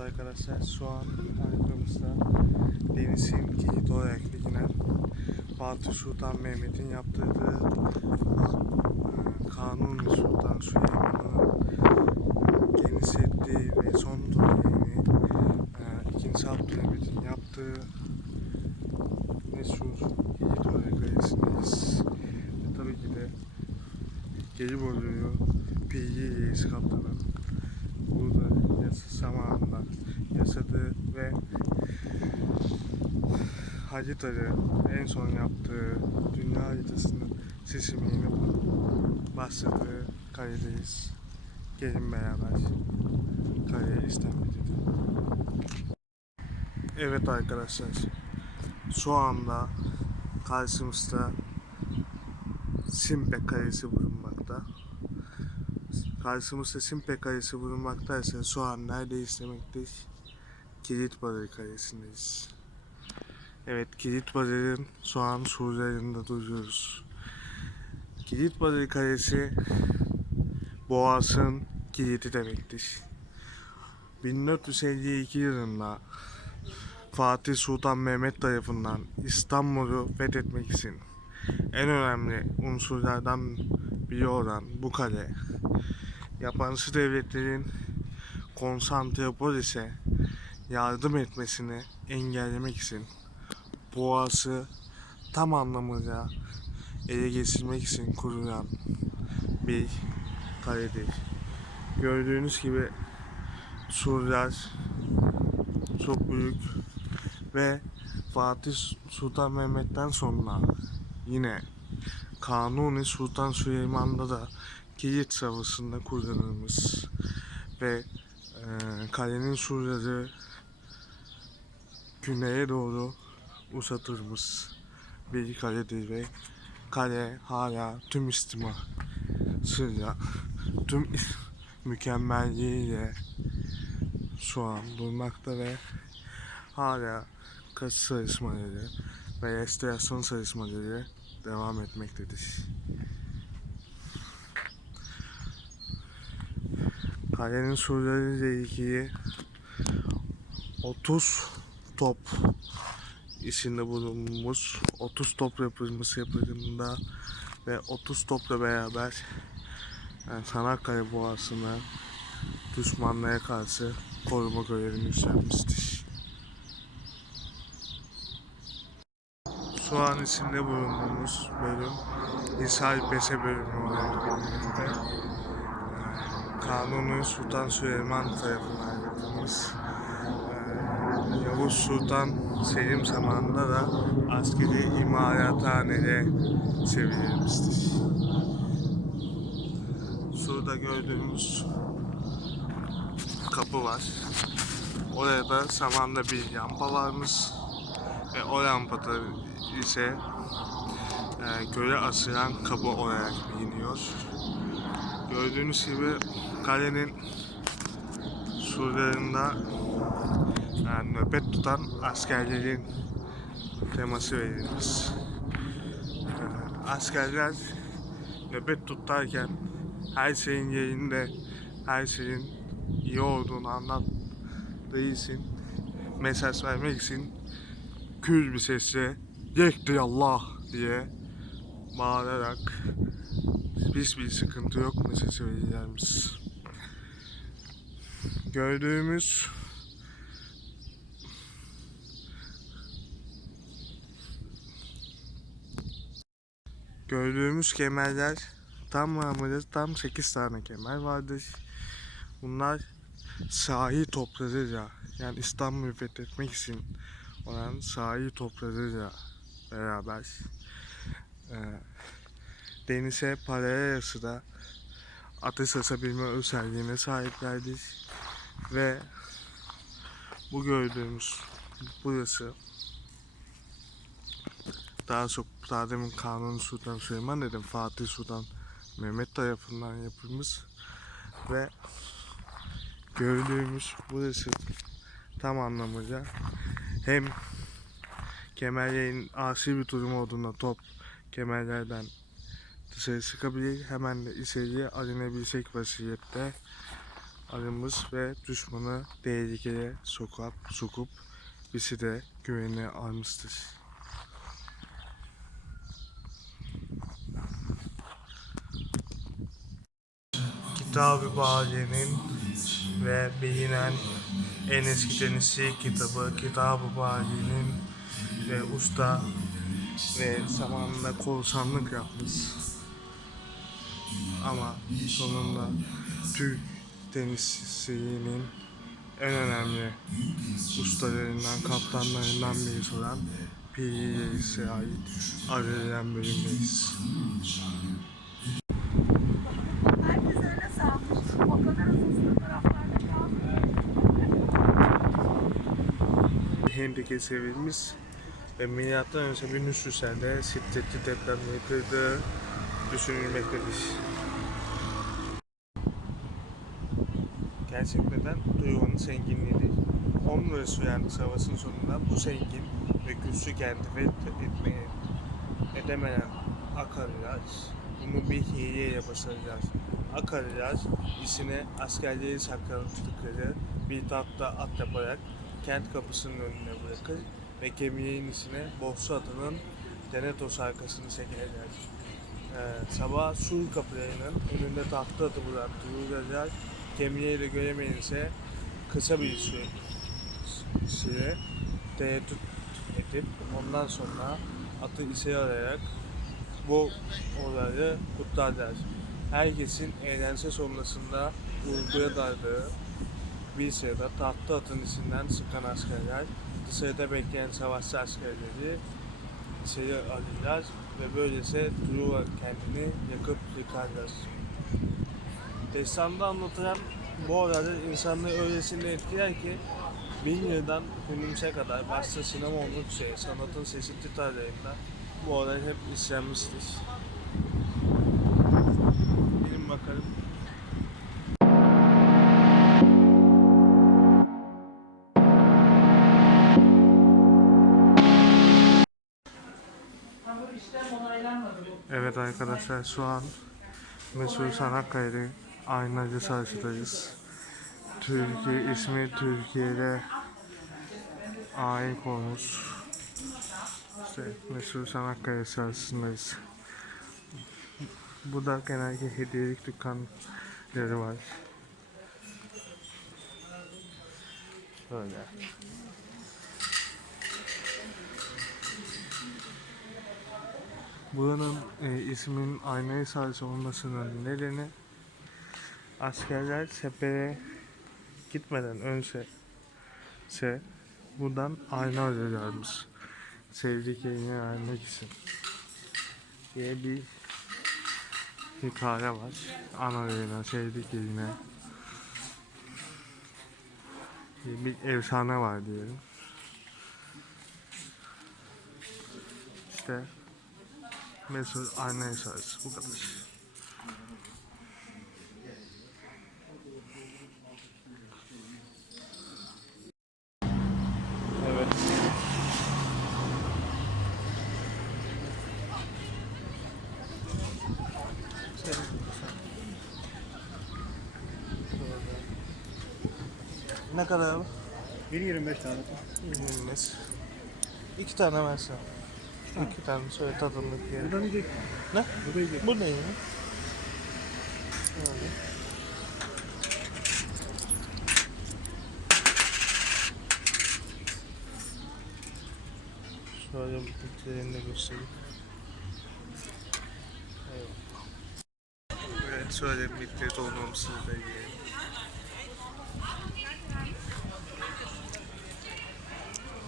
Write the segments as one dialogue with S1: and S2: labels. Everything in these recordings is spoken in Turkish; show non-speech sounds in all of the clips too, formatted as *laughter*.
S1: Evet arkadaşlar şu an arkamızda Deniz'in Kilit olarak bilinen Fatih Sultan Mehmet'in yaptırdığı e, Kanuni Sultan Süleyman'ın genişlettiği ve son dönemini e, 2. Abdülhamit'in yaptığı meşhur Kilit olarak kalesindeyiz. Tabii ki de geri boruyu Reis Kaptan'ın burada yasa zamanında yaşadığı ve haritaları en son yaptığı dünya haritasının seçimini başladığı kaledeyiz. Gelin beraber kaleye istenmek Evet arkadaşlar şu anda karşımızda Simpe Kalesi bulunmakta. Karşımızda Simpe Kalesi bulunmaktaysa şu an neredeyiz demektir? Kilit Pazarı Kalesi'ndeyiz. Evet Kilit Pazarı'nın şu an surlarında duruyoruz. Kilit Pazarı Kalesi Boğaz'ın kilidi demektir. 1452 yılında Fatih Sultan Mehmet tarafından İstanbul'u fethetmek için en önemli unsurlardan biri olan bu kale yabancı devletlerin Konstantinopol'e yardım etmesini engellemek için Boğaz'ı tam anlamıyla ele geçirmek için kurulan bir kaledir. Gördüğünüz gibi surlar çok büyük ve Fatih Sultan Mehmet'ten sonra yine Kanuni Sultan Süleyman'da da Kilit Savaşı'nda kullanılmış ve e, kalenin surları güneye doğru uzatılmış bir kaledir ve kale hala tüm istima sırla tüm *laughs* mükemmelliğiyle şu an durmakta ve hala kaç çalışmaları ve restorasyon çalışmaları devam etmektedir. Kalenin surları ile ilgili 30 top içinde bulunmuş 30 top yapılması yapıldığında ve 30 topla beraber yani Çanakkale Boğazı'nı düşmanlara karşı koruma görevini üstlenmiştir. Şu an içinde bulunduğumuz bölüm İshal Beşe bölümü olarak bilinmekte. Kanuni Sultan Süleyman tarafından yapılmış. Yavuz Sultan Selim zamanında da askeri imalathanede çevrilmiştir. Şurada gördüğümüz kapı var. Oraya da zamanda bir lampa varmış ve o lampada ise e, göle asılan kapı olarak biliniyor. Gördüğünüz gibi kalenin surlarında yani nöbet tutan askerlerin teması verilmiş. E, askerler nöbet tutarken her şeyin yerinde, her şeyin iyi olduğunu anlattığı için mesaj vermek için kür bir sesle yekti Allah diye bağırarak hiçbir sıkıntı yok mesajı verirlermiş. Gördüğümüz Gördüğümüz kemerler tamamıyla tam 8 tane kemer vardır. Bunlar sahi toplarıyla yani İstanbul'u fethetmek için olan sahi toplarıyla beraber e, denize paralel da ateş açabilme özelliğine sahiplerdir. Ve bu gördüğümüz burası daha çok daha demin Kanuni Sultan Süleyman dedim Fatih Sultan Mehmet tarafından yapılmış ve gördüğümüz burası tam anlamıyla hem kemerlerin asi bir durum olduğunda top kemerlerden dışarı çıkabilir hemen de içeriye alinebilecek vaziyette arımız ve düşmanı tehlikeye sokup, sokup bizi de güvene almıştır. Kitab-ı ve bilinen en eski denizci kitabı Kitab-ı ve usta ve zamanında korsanlık yapmış. Ama sonunda Türk denizciliğinin en önemli ustalarından, kaptanlarından birisi olan Reis'e ait arılan bölümdeyiz.
S2: Herkes öyle sanmış. O kadar uzun fotoğraflarda kaldı.
S1: Hendek'e sevilmiş ve milattan önce 1300 senede şiddetli depremleri kırdığı düşünülmektedir. Gerçek neden Duygu'nun zenginliğidir. 10 yıl süren savaşın sonunda bu zengin ve güçlü kenti fethetmeye edemeyen Akarlılar bunu bir hileyle başaracağız. Akarlılar işine askerleri sakladıkları bir tahta at yaparak kent kapısının önüne bırakır ve gemilerin içine Bohsu adının Denetos arkasını çekerler. Ee, sabah sur kapılarının önünde tahta atı bulan Tuğrullar gemileri göremeyince kısa bir süre, süre tereddüt edip ondan sonra atı içeri alarak bu olayı kutlarlar. Herkesin eğlence sonrasında uykuya daldığı sırada tahta atın içinden sıkan askerler dışarıda bekleyen savaşçı askerleri içeri alırlar ve böylece Truva kendini yakıp yıkarlar. Destanda anlatılan bu olaylar insanları öylesine etkiler ki bin yıldan günümüze kadar başta sinema olmak üzere sanatın çeşitli tarihlerinde bu olay hep işlenmiştir. Evet arkadaşlar şu an meşhur Çanakkale'de Aynacı Çarşı'dayız. Türkiye ismi Türkiye'de ait olmuş. İşte meşhur Çanakkale Çarşı'ndayız. Burada genelde hediyelik dükkanları var. Böyle. Buranın e, ismin Aynayı Çarşı olmasının nedeni askerler sefere gitmeden önce ise buradan ayna alıyorlarmış. Sevdiklerini vermek için diye bir hikaye var. Analarına, sevdiklerine diye bir efsane var diyelim. İşte meşhur ayna esası bu kadar. Evet. Ne kadar bu?
S3: 1.25 tane.
S1: Bilmez. İki tane versen. İki tane söyle tadımlık diye.
S3: Buradan yiyecek.
S1: Ne?
S3: Burada yiyecek.
S1: Bu ne ya? Öyle. Şöyle bitkilerini de göstereyim. Evet. Evet, şöyle bitki dolmamızı da yiyelim.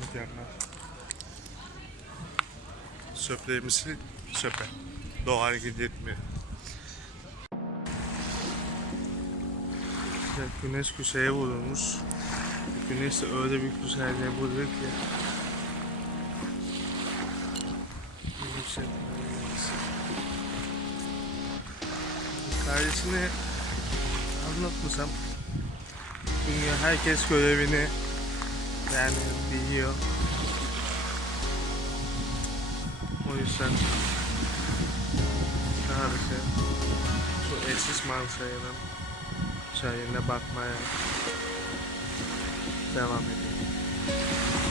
S1: Mükemmel. Çöplerimizi çöpe. Doğaya gitmiyor. Evet, güneş kuşeye vurulmuş. Güneş de öyle bir güzelliğe vuruyor ki. Güneşe Kardeşini anlatmasam dünya herkes görevini yani biliyor. O yüzden daha da şey şu eşsiz manzaradan çayına bakmaya devam ediyoruz.